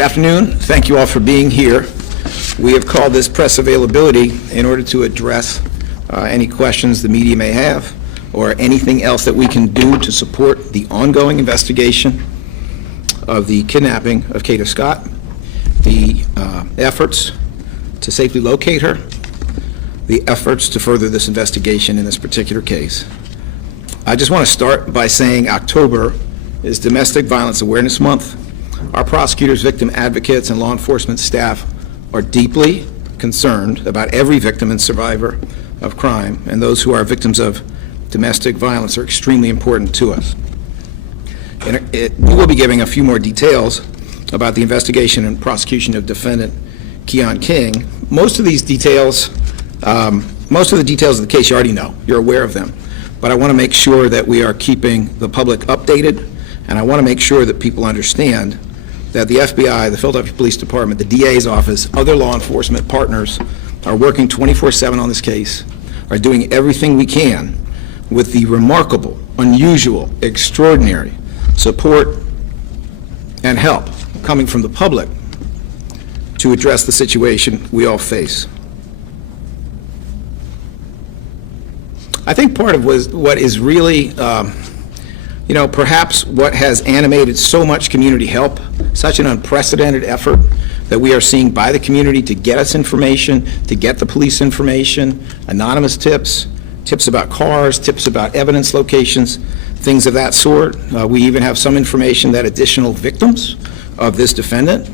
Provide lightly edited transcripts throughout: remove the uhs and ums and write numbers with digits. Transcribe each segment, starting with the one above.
Good afternoon. Thank you all for being here. We have called this press availability in order to address any questions the media may have or anything else that we can do to support the ongoing investigation of the kidnapping of Kada Scott, the efforts to safely locate her, the efforts to further this investigation in this particular case. I just want to start by saying October is Domestic Violence Awareness Month. Our prosecutors, victim advocates, and law enforcement staff are deeply concerned about every victim and survivor of crime, and those who are victims of domestic violence are extremely important to us. And we will be giving a few more details about the investigation and prosecution of defendant Keon King. Most of the details of the case you already know. You're aware of them. But I want to make sure that we are keeping the public updated, and I want to make sure that people understand that the FBI, the Philadelphia Police Department, the DA's office, other law enforcement partners are working 24/7 on this case, are doing everything we can with the remarkable, unusual, extraordinary support and help coming from the public to address the situation we all face. I think part of what is really, perhaps what has animated so much community help, such an unprecedented effort that we are seeing by the community to get us information, to get the police information, anonymous tips, tips about cars, tips about evidence locations, things of that sort. We even have some information that additional victims of this defendant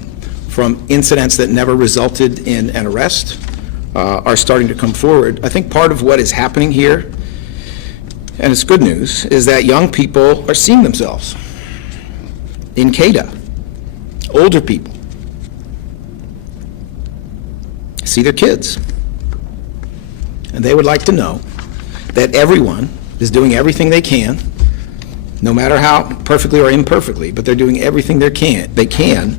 from incidents that never resulted in an arrest are starting to come forward. I think part of what is happening here, and it's good news, is that young people are seeing themselves in Kada. Older people see their kids, and they would like to know that everyone is doing everything they can, no matter how perfectly or imperfectly, but they're doing everything they can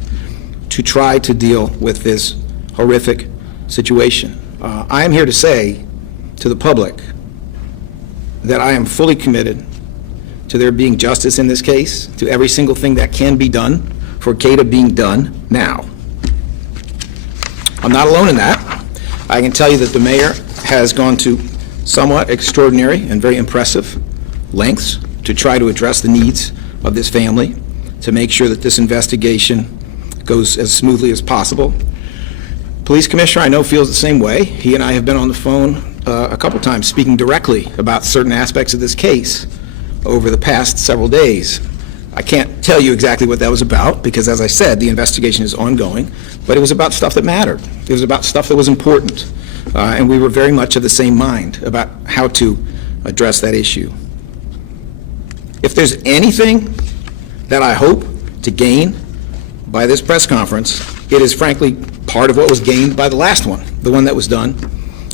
to try to deal with this horrific situation. I am here to say to the public that I am fully committed to there being justice in this case, to every single thing that can be done for Kada being done now. I'm not alone in that. I can tell you that the mayor has gone to somewhat extraordinary and very impressive lengths to try to address the needs of this family, to make sure that this investigation goes as smoothly as possible. Police Commissioner, I know, feels the same way. He and I have been on the phone a couple times speaking directly about certain aspects of this case over the past several days. I can't tell you exactly what that was about because, as I said, the investigation is ongoing, but it was about stuff that mattered. It was about stuff that was important, and we were very much of the same mind about how to address that issue. If there's anything that I hope to gain by this press conference, it is frankly part of what was gained by the last one, the one that was done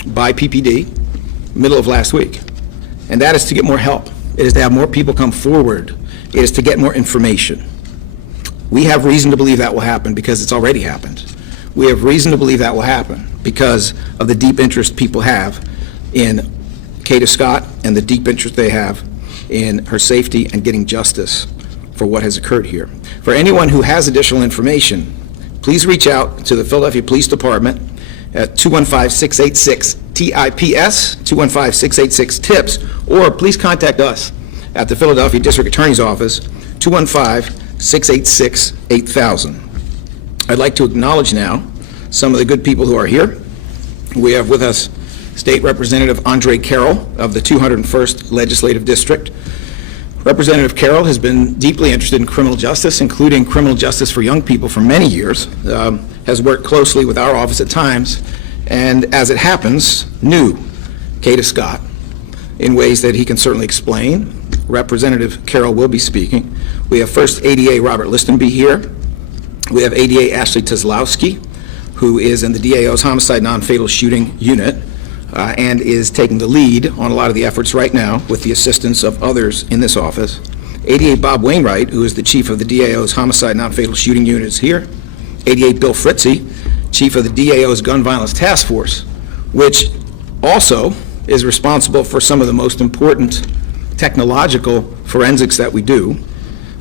by PPD middle of last week, and that is to get more help. It is to have more people come forward. It is to get more information. We have reason to believe that will happen because it's already happened. We have reason to believe that will happen because of the deep interest people have in Kada Scott and the deep interest they have in her safety and getting justice for what has occurred here. For anyone who has additional information, please reach out to the Philadelphia Police Department at 215-686-TIPS, 215-686-TIPS, or please contact us at the Philadelphia District Attorney's Office, 215-686-8000. I'd like to acknowledge now some of the good people who are here. We have with us State Representative Andre Carroll of the 201st Legislative District. Representative Carroll has been deeply interested in criminal justice, including criminal justice for young people for many years, has worked closely with our office at times, and as it happens, knew Kada Scott in ways that he can certainly explain. Representative Carroll will be speaking. We have first ADA Robert Listenby here. We have ADA Ashley Tezlowski, who is in the DAO's Homicide Non-Fatal Shooting Unit, and is taking the lead on a lot of the efforts right now with the assistance of others in this office. ADA Bob Wainwright, who is the chief of the DAO's Homicide Non-Fatal Shooting Unit, is here. ADA Bill Fritzy, chief of the DAO's Gun Violence Task Force, which also is responsible for some of the most important technological forensics that we do,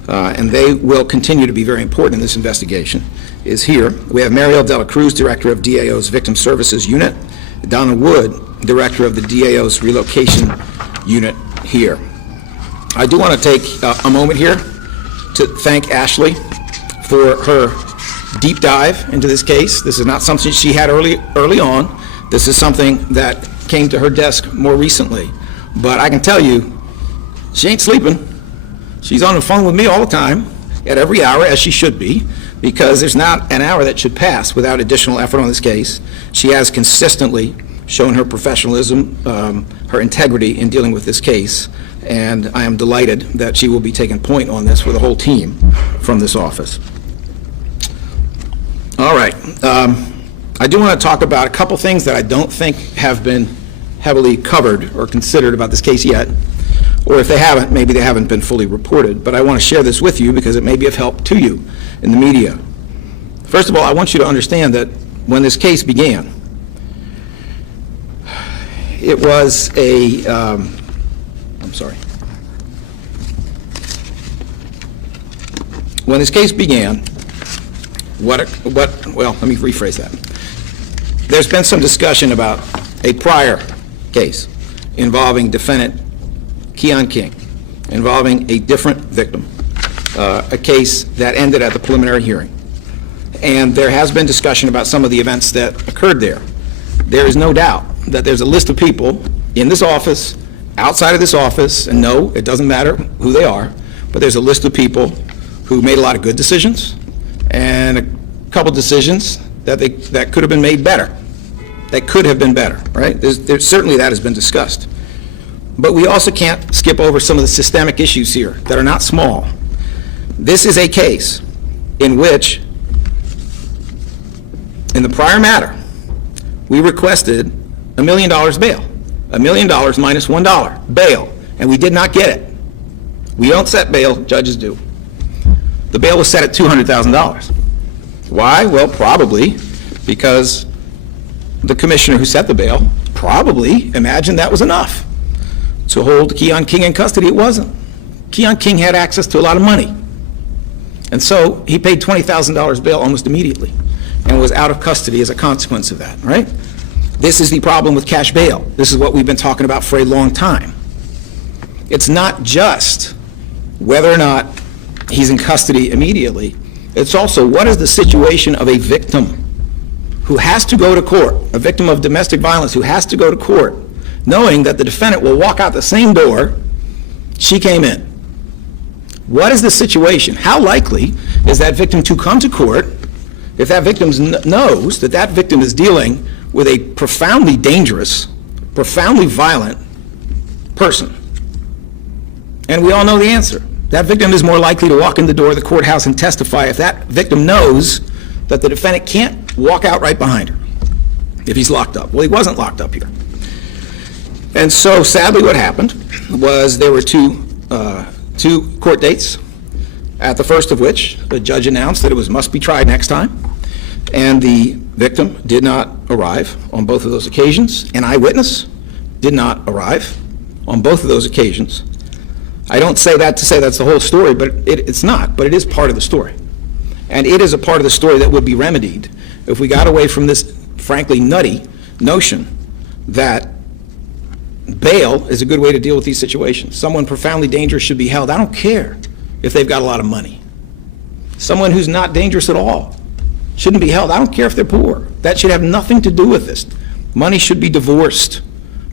and they will continue to be very important in this investigation. is here. We have Mariel Dela Cruz, Director of DAO's Victim Services Unit, Donna Wood, Director of the DAO's Relocation Unit here. I do want to take a moment here to thank Ashley for her deep dive into this case. This is not something she had early on. This is something that came to her desk more recently. But I can tell you, she ain't sleeping. She's on the phone with me all the time, at every hour, as she should be, because there's not an hour that should pass without additional effort on this case. She has consistently shown her professionalism, her integrity in dealing with this case, and I am delighted that she will be taking point on this with a whole team from this office. All right. I do want to talk about a couple things that I don't think have been heavily covered or considered about this case yet, or if they haven't, maybe they haven't been fully reported, but I want to share this with you because it may be of help to you in the media. First of all, I want you to understand that when this case began, it was a, when this case began, well, let me rephrase that. There's been some discussion about a prior case involving defendant Keon King, involving a different victim, a case that ended at the preliminary hearing. And there has been discussion about some of the events that occurred there. There is no doubt that there's a list of people in this office, outside of this office, and no, it doesn't matter who they are, but there's a list of people who made a lot of good decisions and a couple decisions that could have been made better, that could have been better, right? There's certainly that has been discussed. But we also can't skip over some of the systemic issues here that are not small. This is a case in which, in the prior matter, we requested $1 million bail, $1 million minus $1 bail, and we did not get it. We don't set bail, judges do. The bail was set at $200,000. Why? Well, probably because the commissioner who set the bail probably imagined that was enough to hold Keon King in custody. It wasn't. Keon King had access to a lot of money, and so he paid $20,000 bail almost immediately and was out of custody as a consequence of that, right? This is the problem with cash bail. This is what we've been talking about for a long time. It's not just whether or not he's in custody immediately. It's also what is the situation of a victim who has to go to court, a victim of domestic violence who has to go to court, knowing that the defendant will walk out the same door she came in. What is the situation? How likely is that victim to come to court if that victim knows that that victim is dealing with a profoundly dangerous, profoundly violent person? And we all know the answer. That victim is more likely to walk in the door of the courthouse and testify if that victim knows that the defendant can't walk out right behind her if he's locked up. Well, he wasn't locked up here. And so sadly what happened was there were two court dates, at the first of which the judge announced that it must be tried next time, and the victim did not arrive on both of those occasions. An eyewitness did not arrive on both of those occasions. I don't say that to say that's the whole story, but it's not, but it is part of the story. And it is a part of the story that would be remedied if we got away from this, frankly, nutty notion that bail is a good way to deal with these situations. Someone profoundly dangerous should be held. I don't care if they've got a lot of money. Someone who's not dangerous at all shouldn't be held. I don't care if they're poor. That should have nothing to do with this. Money should be divorced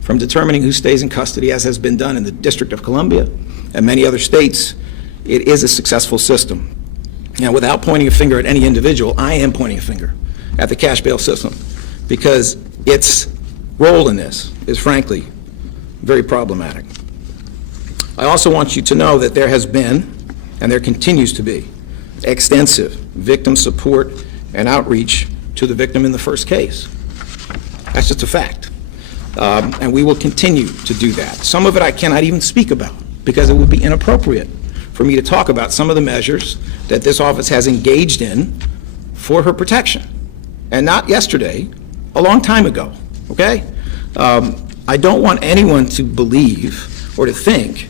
from determining who stays in custody, as has been done in the District of Columbia and many other states. It is a successful system. Now, without pointing a finger at any individual, I am pointing a finger at the cash bail system because its role in this is, frankly, very problematic. I also want you to know that there has been, and there continues to be, extensive victim support and outreach to the victim in the first case. That's just a fact. And we will continue to do that. Some of it I cannot even speak about because it would be inappropriate for me to talk about some of the measures that this office has engaged in for her protection. And not yesterday, a long time ago, okay? I don't want anyone to believe or to think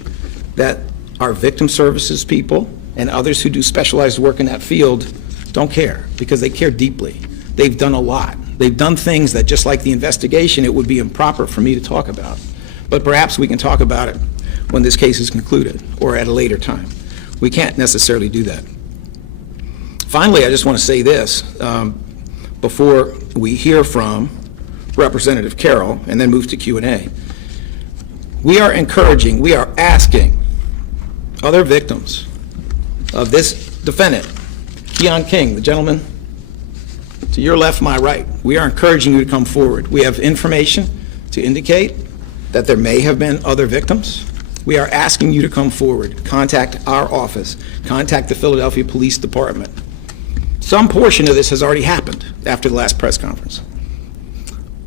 that our victim services people and others who do specialized work in that field don't care, because they care deeply. They've done a lot. They've done things that, just like the investigation, it would be improper for me to talk about. But perhaps we can talk about it when this case is concluded or at a later time. We can't necessarily do that. Finally, I just want to say this before we hear from Representative Carroll and then move to Q&A. We are encouraging, we are asking other victims of this defendant, Keon King, the gentleman to your left, my right, we are encouraging you to come forward. We have information to indicate that there may have been other victims. We are asking you to come forward, contact our office, contact the Philadelphia Police Department. Some portion of this has already happened after the last press conference.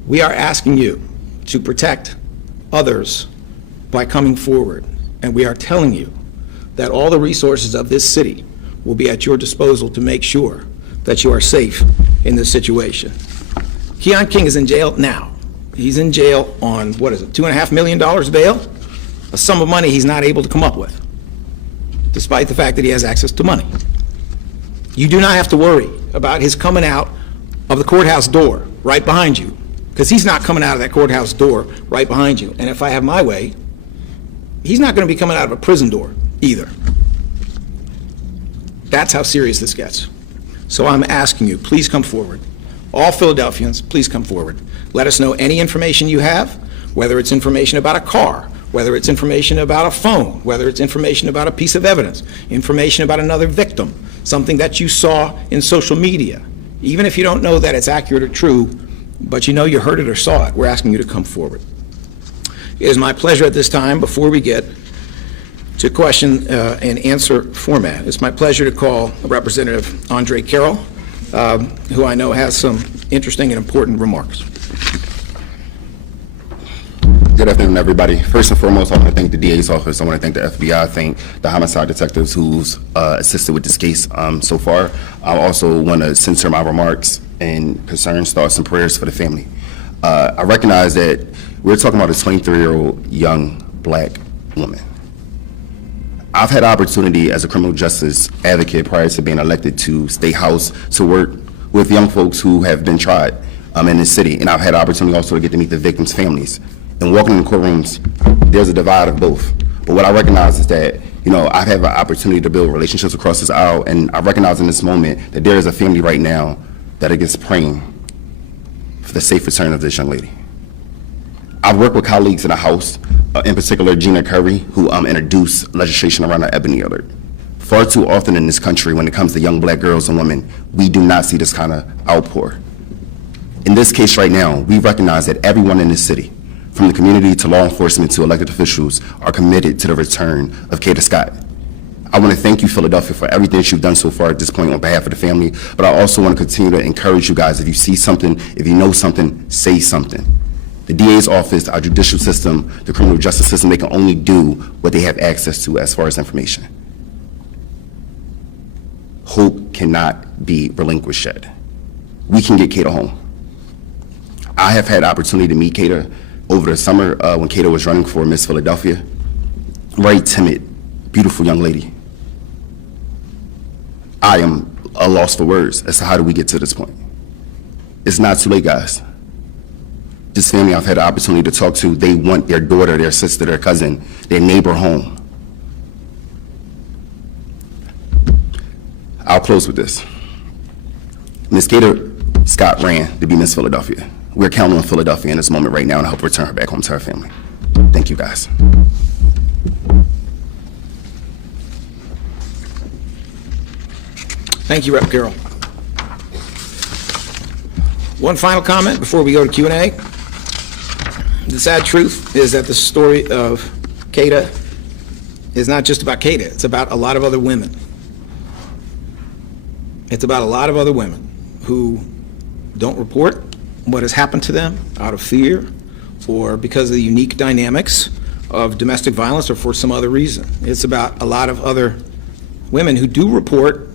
We are asking you to protect others by coming forward, and we are telling you that all the resources of this city will be at your disposal to make sure that you are safe in this situation. Keon King is in jail now. He's in jail on, what is it, $2.5 million bail? A sum of money he's not able to come up with, despite the fact that he has access to money. You do not have to worry about his coming out of the courthouse door right behind you, because he's not coming out of that courthouse door right behind you. And if I have my way, he's not going to be coming out of a prison door either. That's how serious this gets. So I'm asking you, please come forward. All Philadelphians, please come forward. Let us know any information you have, whether it's information about a car, whether it's information about a phone, whether it's information about a piece of evidence, information about another victim, something that you saw in social media. Even if you don't know that it's accurate or true, but you know you heard it or saw it, we're asking you to come forward. It is my pleasure at this time, before we get to question and answer format, it's my pleasure to call Representative Andre Carroll, who I know has some interesting and important remarks. Good afternoon, everybody. First and foremost, I want to thank the DA's office. I want to thank the FBI, thank the homicide detectives who's assisted with this case so far. I also want to censor my remarks and concerns, thoughts, and prayers for the family. I recognize that we're talking about a 23-year-old young black woman. I've had opportunity as a criminal justice advocate prior to being elected to State House to work with young folks who have been tried in this city, and I've had opportunity also to get to meet the victims' families. And walking in the courtrooms, there's a divide of both. But what I recognize is that, I've had an opportunity to build relationships across this aisle, and I recognize in this moment that there is a family right now that is praying for the safe return of this young lady. I've worked with colleagues in the House, in particular Gina Curry, who introduced legislation around the Ebony Alert. Far too often in this country, when it comes to young black girls and women, we do not see this kind of outpour. In this case right now, we recognize that everyone in this city, from the community to law enforcement to elected officials, are committed to the return of Kada Scott. I want to thank you, Philadelphia, for everything that you've done so far at this point on behalf of the family, but I also want to continue to encourage you guys, if you see something, if you know something, say something. The DA's office, our judicial system, the criminal justice system, they can only do what they have access to as far as information. Hope cannot be relinquished yet. We can get Kada home. I have had opportunity to meet Kada over the summer when Kada was running for Miss Philadelphia. Very timid, beautiful young lady. I am a loss for words as to how do we get to this point. It's not too late, guys. This family I've had the opportunity to talk to, they want their daughter, their sister, their cousin, their neighbor home. I'll close with this. Miss Kada Scott ran to be Miss Philadelphia. We're counting on Philadelphia in this moment right now and help return her back home to her family. Thank you, guys. Thank you, Rep. Carroll. One final comment before we go to Q&A. The sad truth is that the story of Kada is not just about Kada. It's about a lot of other women. It's about a lot of other women who don't report what has happened to them out of fear or because of the unique dynamics of domestic violence or for some other reason. It's about a lot of other women who do report,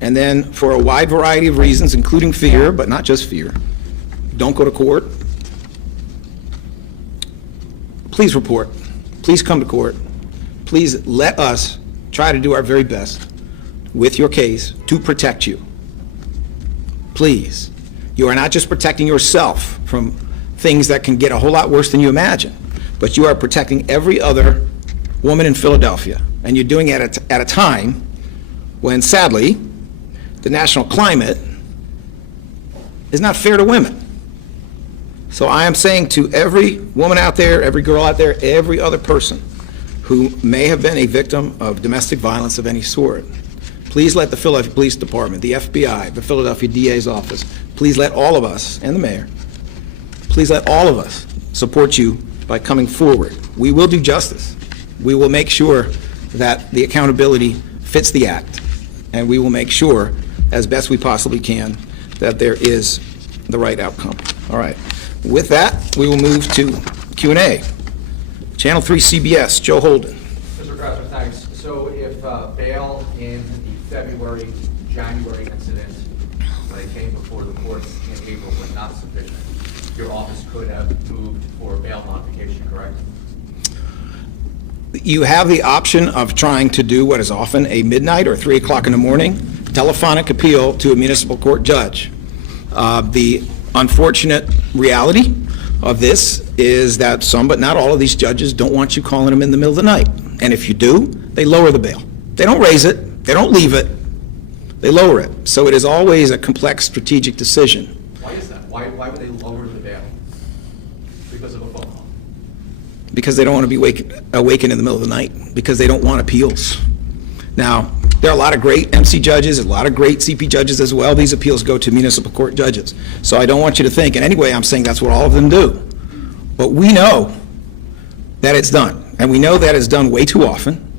and then for a wide variety of reasons, including fear, but not just fear, don't go to court. Please report. Please come to court. Please let us try to do our very best with your case to protect you. Please. You are not just protecting yourself from things that can get a whole lot worse than you imagine, but you are protecting every other woman in Philadelphia. And you're doing it at a time when, sadly, the national climate is not fair to women. So I am saying to every woman out there, every girl out there, every other person who may have been a victim of domestic violence of any sort, please let the Philadelphia Police Department, the FBI, the Philadelphia DA's office, please let all of us, and the mayor, please let all of us support you by coming forward. We will do justice. We will make sure that the accountability fits the act, and we will make sure, as best we possibly can, that there is the right outcome. All right. With that, we will move to Q&A. Channel 3 CBS, Joe Holden. Mr. Krasner, thanks. So if bail in the February, January incident, when it came before the courts in April, was not sufficient, your office could have moved for bail modification, correct? You have the option of trying to do what is often a midnight or 3 o'clock in the morning telephonic appeal to a municipal court judge. The unfortunate reality of this is that some, but not all of these judges don't want you calling them in the middle of the night. And if you do, they lower the bail. They don't raise it. They don't leave it. They lower it. So it is always a complex strategic decision. Why is that? Why would they lower the bail? Because of a phone call? Because they don't want to be awakened in the middle of the night, because they don't want appeals. Now, there are a lot of great MC judges, a lot of great CP judges as well. These appeals go to municipal court judges. So I don't want you to think, and anyway, I'm saying that's what all of them do. But we know that it's done, and we know that it's done way too often,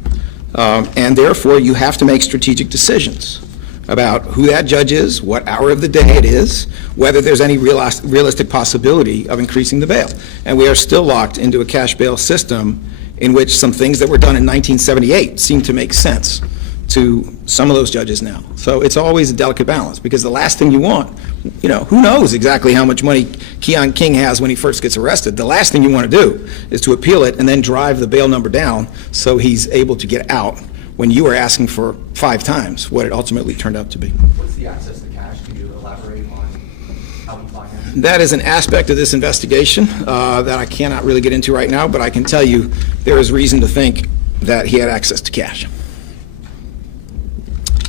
and therefore you have to make strategic decisions about who that judge is, what hour of the day it is, whether there's any realistic possibility of increasing the bail. And we are still locked into a cash bail system in which some things that were done in 1978 seem to make sense to some of those judges now. So it's always a delicate balance, because the last thing you want, you know, who knows exactly how much money Keon King has when he first gets arrested. The last thing you want to do is to appeal it and then drive the bail number down so he's able to get out when you were asking for 5 times what it ultimately turned out to be. What's the access to cash? Can you elaborate on how he financed? That is an aspect of this investigation that I cannot really get into right now, but I can tell you there is reason to think that he had access to cash.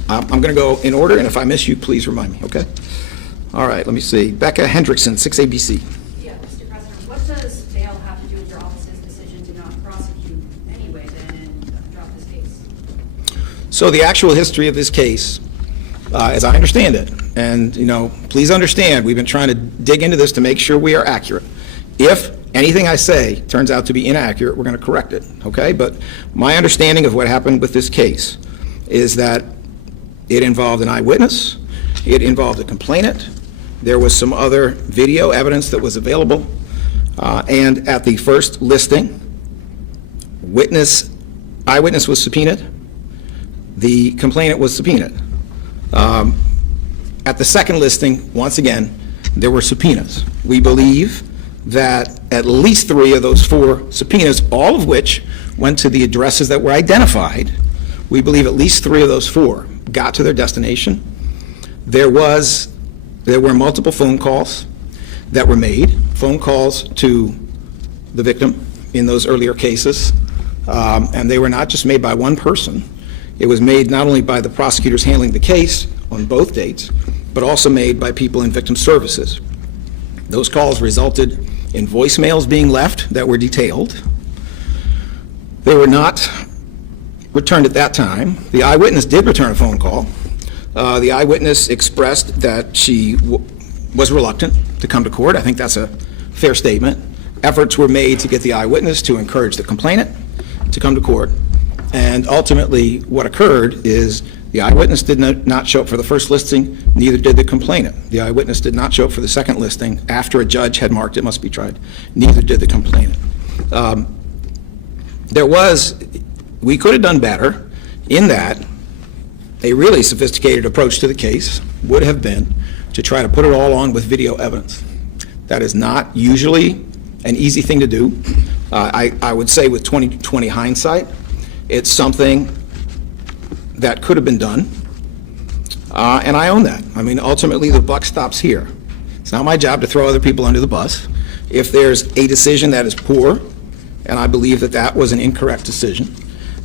I'm going to go in order, and if I miss you, please remind me, okay? All right, let me see. Becca Hendrickson, 6ABC. Yeah, Mr. Krasner, what does bail have to do with your office's decision to not prosecute anyway, then drop this case? So the actual history of this case, as I understand it, and, you know, please understand, we've been trying to dig into this to make sure we are accurate. If anything I say turns out to be inaccurate, we're going to correct it, okay? But my understanding of what happened with this case is that it involved an eyewitness, it involved a complainant, there was some other video evidence that was available, and at the first listing, eyewitness was subpoenaed, the complainant was subpoenaed. At the second listing, once again, there were subpoenas. We believe that at least 3 of those 4 subpoenas, all of which went to the addresses that were identified, we believe at least 3 of those 4 got to their destination. There were multiple phone calls that were made, phone calls to the victim in those earlier cases, and they were not just made by one person. It was made not only by the prosecutors handling the case on both dates, but also made by people in victim services. Those calls resulted in voicemails being left that were detailed. They were not returned at that time. The eyewitness did return a phone call. The eyewitness expressed that she was reluctant to come to court. I think that's a fair statement. Efforts were made to get the eyewitness to encourage the complainant to come to court. And ultimately, what occurred is the eyewitness did not show up for the first listing, neither did the complainant. The eyewitness did not show up for the second listing after a judge had marked it must be tried, neither did the complainant. We could have done better in that a really sophisticated approach to the case would have been to try to put it all on with video evidence. That is not usually an easy thing to do. I would say with 20/20 hindsight, it's something that could have been done. And I own that. I mean, ultimately, the buck stops here. It's not my job to throw other people under the bus. If there's a decision that is poor, and I believe that that was an incorrect decision,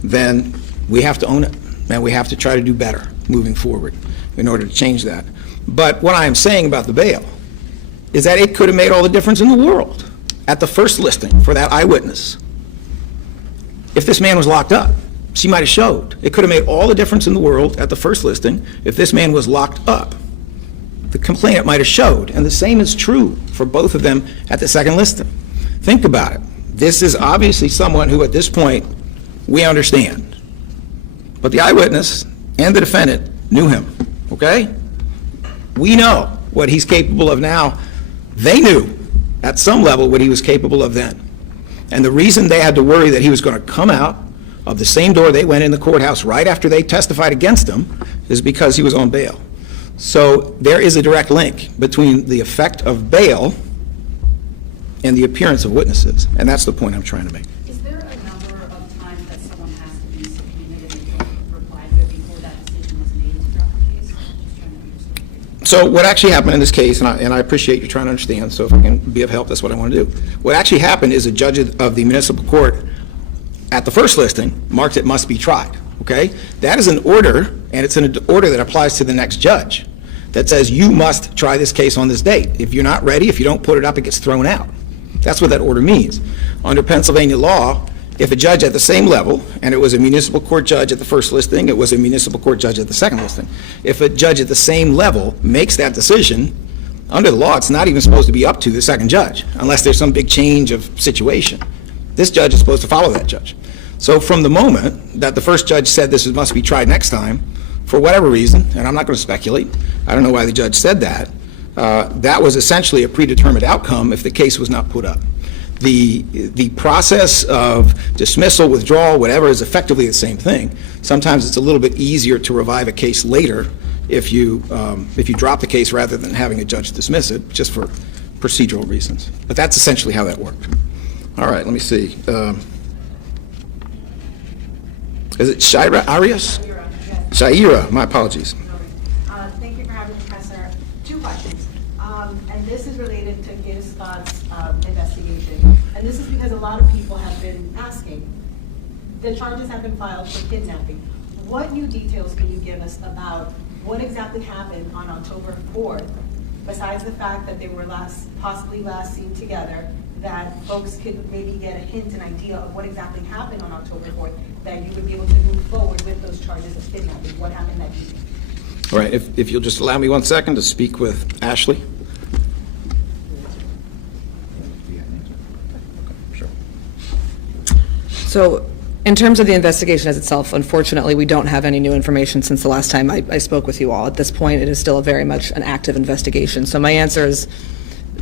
then we have to own it, and we have to try to do better moving forward in order to change that. But what I am saying about the bail is that it could have made all the difference in the world at the first listing for that eyewitness. If this man was locked up, she might have showed. It could have made all the difference in the world at the first listing if this man was locked up. The complainant might have showed, and the same is true for both of them at the second listing. Think about it. This is obviously someone who, at this point, we understand. But the eyewitness and the defendant knew him, okay? We know what he's capable of now. They knew, at some level, what he was capable of then. And the reason they had to worry that he was going to come out of the same door they went in the courthouse right after they testified against him is because he was on bail. So there is a direct link between the effect of bail and the appearance of witnesses, and that's the point I'm trying to make. Is there a number of times that someone has to be subpoenaed and they reply to it before that decision is made to drop the case? Just trying to understand. So what actually happened in this case, and I appreciate you trying to understand, so if I can be of help, that's what I want to do. What actually happened is a judge of the municipal court at the first listing marked it must be tried, okay? That is an order, and it's an order that applies to the next judge that says you must try this case on this date. If you're not ready, if you don't put it up, it gets thrown out. That's what that order means. Under Pennsylvania law, if a judge at the same level, and it was a municipal court judge at the first listing, it was a municipal court judge at the second listing, if a judge at the same level makes that decision, under the law, it's not even supposed to be up to the second judge, unless there's some big change of situation. This judge is supposed to follow that judge. So from the moment that the first judge said this must be tried next time, for whatever reason, and I'm not going to speculate, I don't know why the judge said that, that was essentially a predetermined outcome if the case was not put up. The process of dismissal, withdrawal, whatever, is effectively the same thing. Sometimes it's a little bit easier to revive a case later if you drop the case rather than having a judge dismiss it, just for procedural reasons. But that's essentially how that worked. All right, let me see. Is it Shaira Arias? Shaira, my apologies. Thank you for having me, Professor. Two questions. And this is related to Kada Scott's investigation. And this is because a lot of people have been asking. The charges have been filed for kidnapping. What new details can you give us about what exactly happened on October 4th, besides the fact that they were possibly last seen together, that folks could maybe get a hint, an idea of what exactly happened on October 4th, that you would be able to move forward with those charges of kidnapping? What happened that evening? All right, if you'll just allow me 1 second to speak with Ashley. So in terms of the investigation as itself, unfortunately, we don't have any new information since the last time I spoke with you all. At this point, it is still very much an active investigation. So my answer is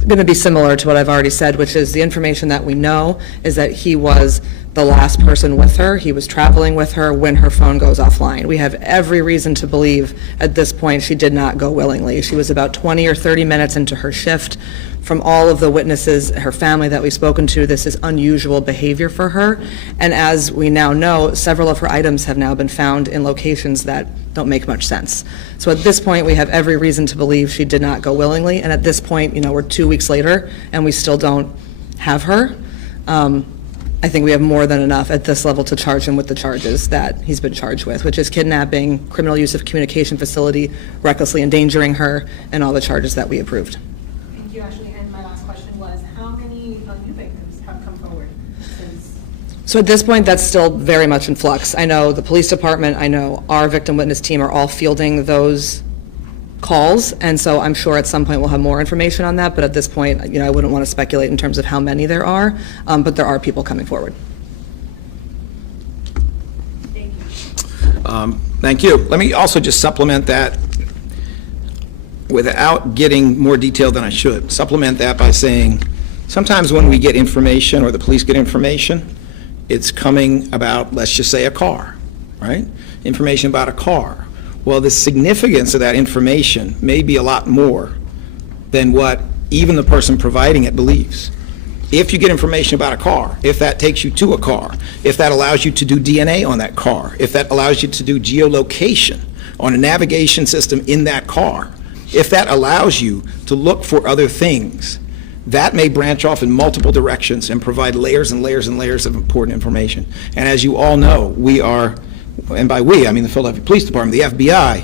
going to be similar to what I've already said, which is the information that we know is that he was the last person with her. He was traveling with her when her phone goes offline. We have every reason to believe at this point she did not go willingly. She was about 20 or 30 minutes into her shift. From all of the witnesses, her family that we've spoken to, this is unusual behavior for her. And as we now know, several of her items have now been found in locations that don't make much sense. So at this point, we have every reason to believe she did not go willingly. And at this point, we're 2 weeks later, and we still don't have her. I think we have more than enough at this level to charge him with the charges that he's been charged with, which is kidnapping, criminal use of communication facility, recklessly endangering her, and all the charges that we approved. Thank you, Ashley. And my last question was, how many new victims have come forward since? So at this point, that's still very much in flux. I know the police department, I know our victim witness team are all fielding those calls, and so I'm sure at some point we'll have more information on that, but at this point, I wouldn't want to speculate in terms of how many there are, but there are people coming forward. Thank you. Thank you. Let me also just supplement that without getting more detail than I should. Supplement that by saying sometimes when we get information or the police get information, it's coming about, let's just say, a car, right? Information about a car. Well, the significance of that information may be a lot more than what even the person providing it believes. If you get information about a car, if that takes you to a car, if that allows you to do DNA on that car, if that allows you to do geolocation on a navigation system in that car, if that allows you to look for other things, that may branch off in multiple directions and provide layers and layers and layers of important information. And as you all know, we are, and by we, I mean the Philadelphia Police Department, the FBI,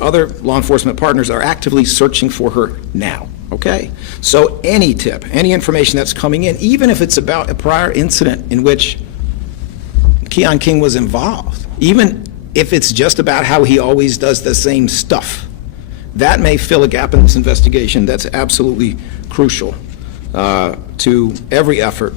other law enforcement partners are actively searching for her now, okay? So any tip, any information that's coming in, even if it's about a prior incident in which Keon King was involved, even if it's just about how he always does the same stuff, that may fill a gap in this investigation that's absolutely crucial to every effort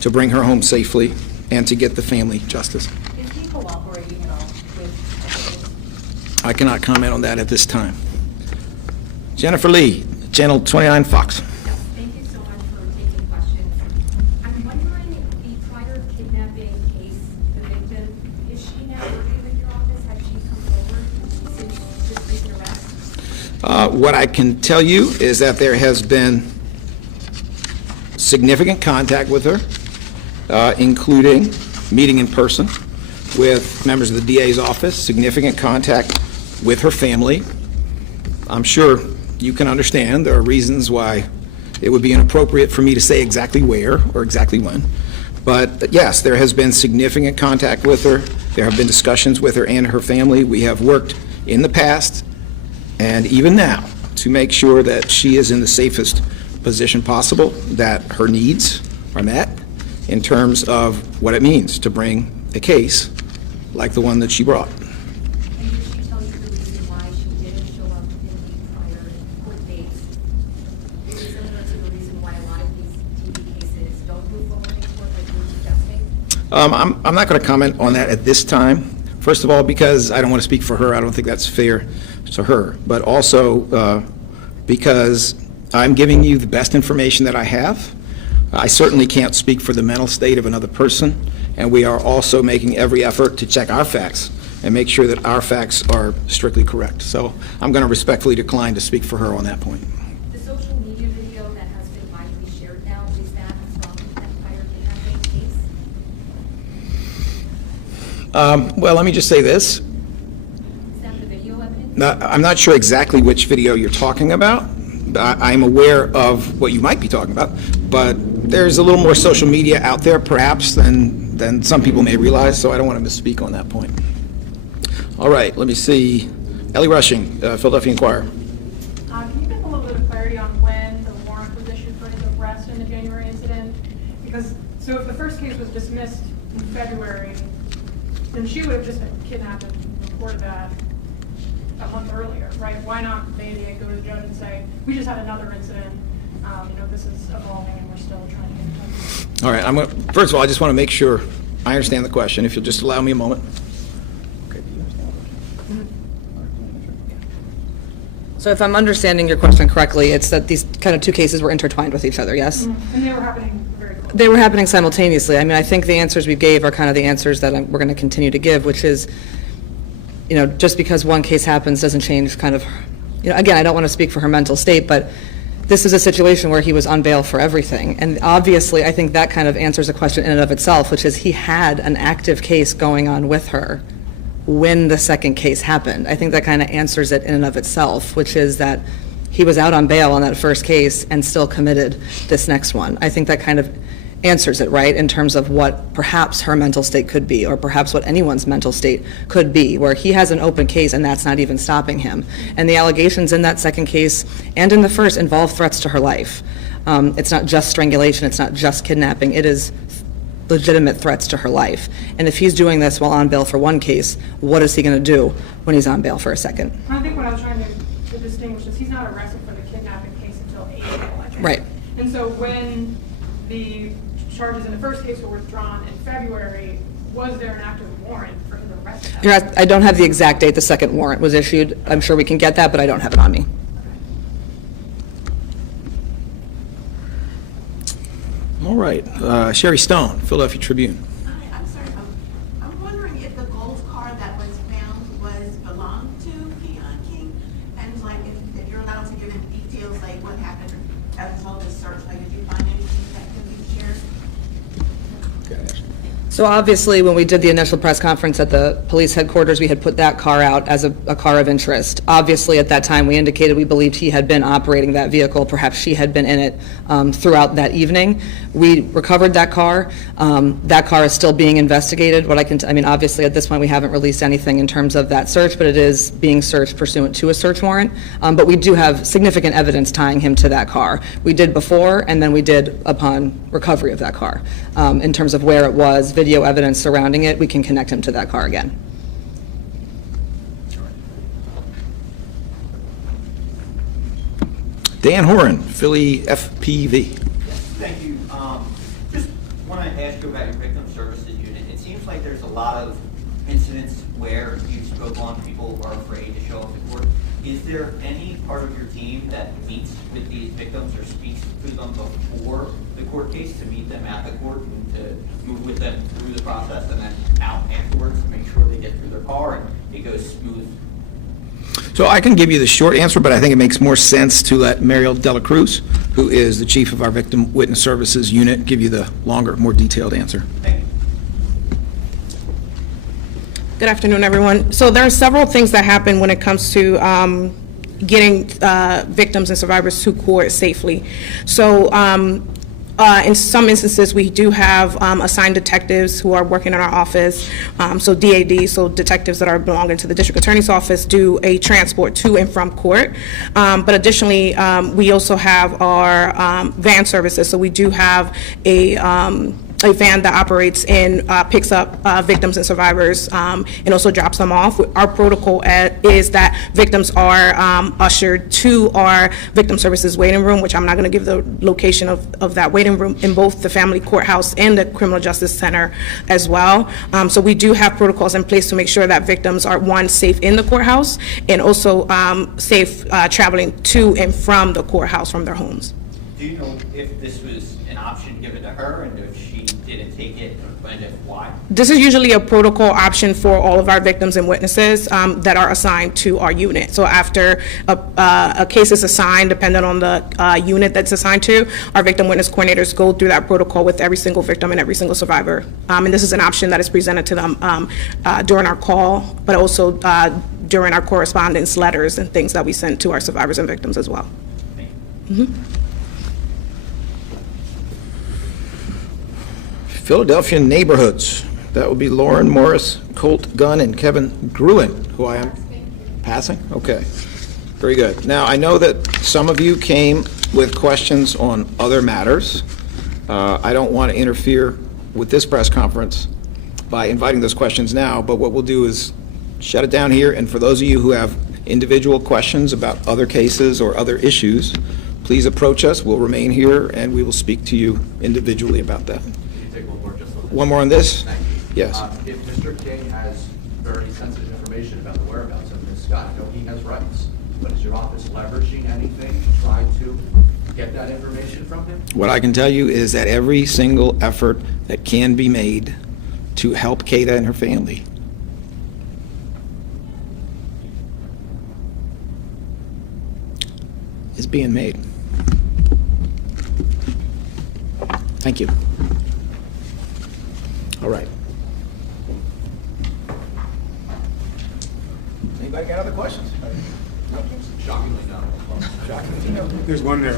to bring her home safely and to get the family justice. Is he cooperating at all with? I cannot comment on that at this time. Jennifer Lee, Channel 29 Fox. Thank you so much for taking questions. I'm wondering, the prior kidnapping case, the victim, is she now working with your office? Has she come forward since this recent arrest? What I can tell you is that there has been significant contact with her, including meeting in person with members of the DA's office, significant contact with her family. I'm sure you can understand there are reasons why it would be inappropriate for me to say exactly where or exactly when. But yes, there has been significant contact with her. There have been discussions with her and her family. We have worked in the past and even now to make sure that she is in the safest position possible, that her needs are met in terms of what it means to bring a case like the one that she brought. And did she tell you the reason why she didn't show up in the prior court dates? Is it similar to the reason why a lot of these TV cases don't move forward in court like you were suggesting? I'm not going to comment on that at this time. First of all, because I don't want to speak for her. I don't think that's fair to her. But also because I'm giving you the best information that I have. I certainly can't speak for the mental state of another person, and we are also making every effort to check our facts and make sure that our facts are strictly correct. So I'm going to respectfully decline to speak for her on that point. The social media video that has been widely shared now, is that from that prior kidnapping case? Well, let me just say this. Is that the video evidence? I'm not sure exactly which video you're talking about. I'm aware of what you might be talking about, but there's a little more social media out there perhaps than some people may realize, so I don't want to misspeak on that point. All right, let me see. Ellie Rushing, Philadelphia Inquirer. Can you give a little bit of clarity on when the warrant was issued for his arrest in the January incident? Because, so if the first case was dismissed in February, then she would have just been kidnapped and reported that a month earlier, right? Why not maybe go to the judge and say, we just had another incident, this is evolving and we're still trying to get in touch? All right, first of all, I just want to make sure I understand the question, if you'll just allow me a moment. So if I'm understanding your question correctly, it's that these kind of two cases were intertwined with each other, yes? And they were happening very close. They were happening simultaneously. I mean, I think the answers we gave are kind of the answers that we're going to continue to give, which is, just because one case happens doesn't change kind of, again, I don't want to speak for her mental state, but this is a situation where he was on bail for everything. And obviously, I think that kind of answers a question in and of itself, which is he had an active case going on with her when the second case happened. I think that kind of answers it in and of itself, which is that he was out on bail on that first case and still committed this next one. I think that kind of answers it, right, in terms of what perhaps her mental state could be, or perhaps what anyone's mental state could be, where he has an open case and that's not even stopping him. And the allegations in that second case and in the first involve threats to her life. It's not just strangulation, it's not just kidnapping, it is legitimate threats to her life. And if he's doing this while on bail for one case, what is he going to do when he's on bail for a second? I think what I was trying to distinguish is he's not arrested for the kidnapping case until April, I think. Right. And so when the charges in the first case were withdrawn in February, was there an active warrant for his arrest? I don't have the exact date the second warrant was issued. I'm sure we can get that, but I don't have it on me. All right, Sherry Stone, Philadelphia Tribune. Hi, I'm sorry. I'm wondering if the golf car that was found belonged to Keon King, and like if you're allowed to give him details like what happened as a result of the search, like if you find anything that can be shared. So obviously, when we did the initial press conference at the police headquarters, we had put that car out as a car of interest. Obviously, at that time, we indicated we believed he had been operating that vehicle, perhaps she had been in it throughout that evening. We recovered that car. That car is still being investigated. What I mean, obviously, at this point, we haven't released anything in terms of that search, but it is being searched pursuant to a search warrant. But we do have significant evidence tying him to that car. We did before, and then we did upon recovery of that car. In terms of where it was, video evidence surrounding it, we can connect him to that car again. Dan Horan, Philly FPV. Thank you. Just want to ask you about your victim services unit. It seems like there's a lot of incidents where you spoke on people are afraid to show up to court. Is there any part of your team that meets with these victims or speaks to them before the court case to meet them at the court and to move with them through the process and then out afterwards to make sure they get through their car and it goes smooth? So I can give you the short answer, but I think it makes more sense to let Mariel Dela Cruz, who is the chief of our Victim Witness Services Unit, give you the longer, more detailed answer. Thank you. Good afternoon, everyone. So there are several things that happen when it comes to getting victims and survivors to court safely. So in some instances, we do have assigned detectives who are working in our office. So DAD, so detectives that are belonging to the District Attorney's Office, do a transport to and from court. But additionally, we also have our van services. So we do have a van that operates and picks up victims and survivors and also drops them off. Our protocol is that victims are ushered to our victim services waiting room, which I'm not going to give the location of that waiting room, in both the family courthouse and the criminal justice center as well. So we do have protocols in place to make sure that victims are, one, safe in the courthouse and also safe traveling to and from the courthouse from their homes. Do you know if this was an option given to her and if she didn't take it and if why? This is usually a protocol option for all of our victims and witnesses that are assigned to our unit. So after a case is assigned, depending on the unit that's assigned to, our victim witness coordinators go through that protocol with every single victim and every single survivor. And this is an option that is presented to them during our call, but also during our correspondence letters and things that we send to our survivors and victims as well. Philadelphia neighborhoods. That would be Lauren Morris, Colt Gunn, and Kevin Gruen, who I am passing? Okay. Very good. Now, I know that some of you came with questions on other matters. I don't want to interfere with this press conference by inviting those questions now, but what we'll do is shut it down here, and for those of you who have individual questions about other cases or other issues, please approach us. We'll remain here, and we will speak to you individually about that. One more on this? Thank you. Yes. If Mr. King has very sensitive information about the whereabouts of Ms. Scott, I know he has rights, but is your office leveraging anything to try to get that information from him? What I can tell you is that every single effort that can be made to help Kada and her family is being made. Thank you. All right. Anybody got other questions? Shockingly, no. Shockingly, no. There's one there.